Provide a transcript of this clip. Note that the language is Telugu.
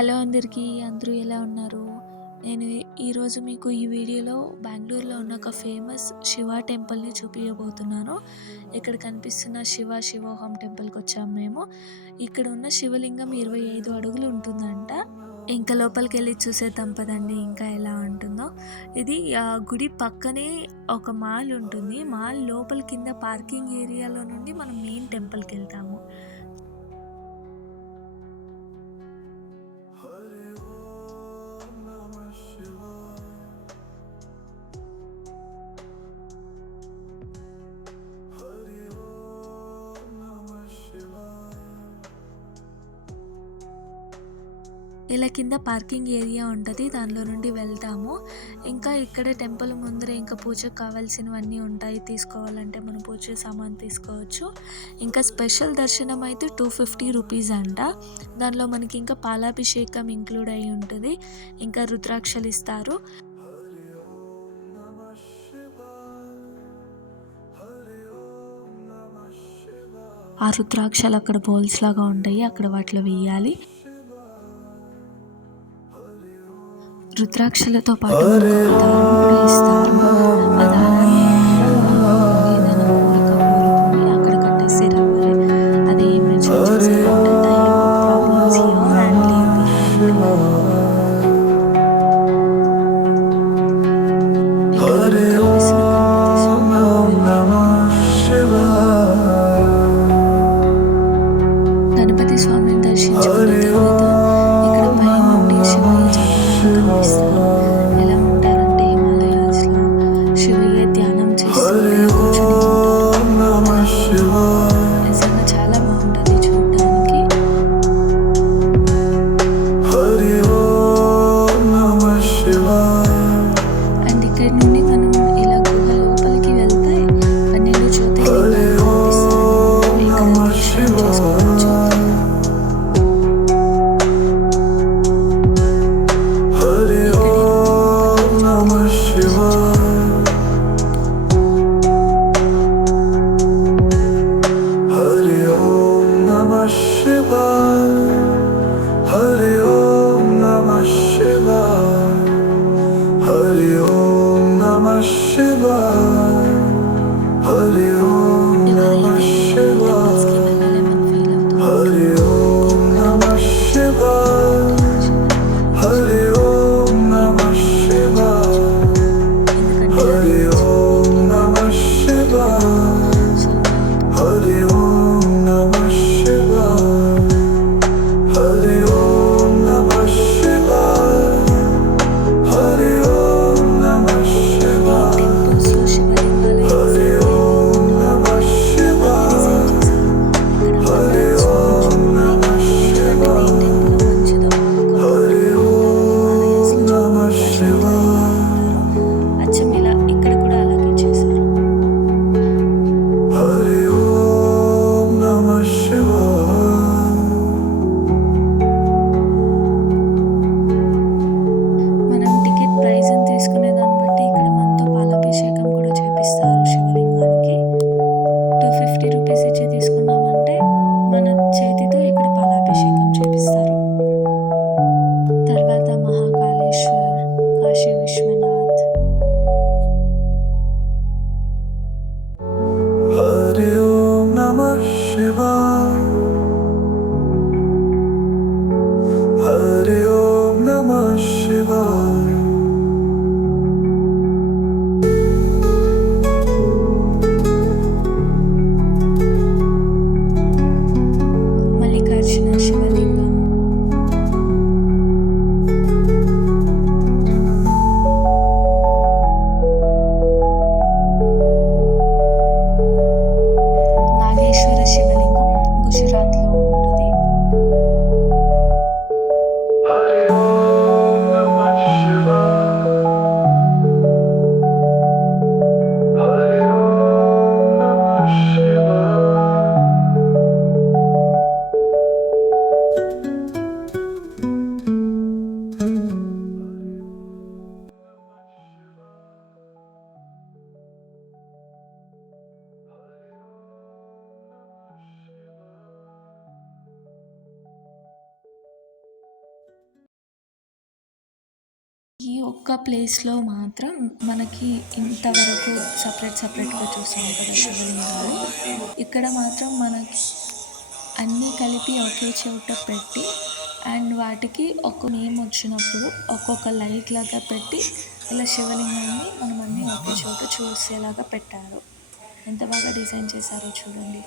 హలో అందరికీ, అందరూ ఎలా ఉన్నారు? నేను ఈరోజు మీకు ఈ వీడియోలో బెంగుళూరులో ఉన్న ఒక ఫేమస్ శివ టెంపుల్ని చూపించబోతున్నాను. ఇక్కడ కనిపిస్తున్న శివోహం టెంపుల్కి వచ్చాము మేము. ఇక్కడ ఉన్న శివలింగం 25 అడుగులు ఉంటుందంట. ఇంకా లోపలికి వెళ్ళి చూసేద్దాం పదండి ఇంకా ఎలా ఉంటుందో. ఇది గుడి పక్కనే ఒక మాల్ ఉంటుంది. మాల్ లోపల కింద పార్కింగ్ ఏరియాలో నుండి మనం మెయిన్ టెంపుల్కి వెళ్తాము. ఇలా కింద పార్కింగ్ ఏరియా ఉంటుంది, దానిలో నుండి వెళ్తాము. ఇంకా ఇక్కడ టెంపుల్ ముందర ఇంకా పూజకు కావాల్సినవన్నీ ఉంటాయి. తీసుకోవాలంటే మనం పూజ సామాన్ తీసుకోవచ్చు. ఇంకా స్పెషల్ దర్శనం అయితే 250 రూపీస్ అంట. దానిలో మనకి ఇంకా పాలాభిషేకం ఇంక్లూడ్ అయి ఉంటుంది. ఇంకా రుద్రాక్షలు ఇస్తారు. ఆ రుద్రాక్షలు అక్కడ బౌల్స్ లాగా ఉంటాయి, అక్కడ వాటిలో వేయాలి. రుద్రాక్షలతో పాటు మనకు ఒక దారం కూడా ఇస్తారు. ఆ దారాన్ని ఏదైనా కోరిక కోరుకుని అక్కడ కట్టేస్తే రావాలి. అది ఏం మెన్షన్ చేశారంటే daily problems here and leave behind. ఇక్కడ కనిపిస్తున్న గణపతి స్వామిని దర్శించుకున్న తర్వాత ఇక్కడ పైన ఉండి శివయ్య జాతరలో కనిపిస్తారు. ఎలా ఉంటారంటే హిమాలయాస్లో శివయ్య ధ్యానం చేస్తూ కూర్చొని ఉంటారు. నిజంగా చాలా బాగుంటుంది చూడడానికి. ఈ ఒక్క ప్లేస్‌లో మాత్రం మనకి ఇంతవరకు సెపరేట్‌గా చూసాం కదా శివలింగాలు. ఇక్కడ మాత్రం మనకి అన్నీ కలిపి ఒకే చోట పెట్టి అండ్ వాటికి ఒక నేమ్ వచ్చినప్పుడు ఒక్కొక్క లైట్ లాగా పెట్టి ఇలా శివలింగాన్ని మనం అన్నీ ఒకే చోట చూసేలాగా పెట్టారు. ఎంత బాగా డిజైన్ చేశారో చూడండి.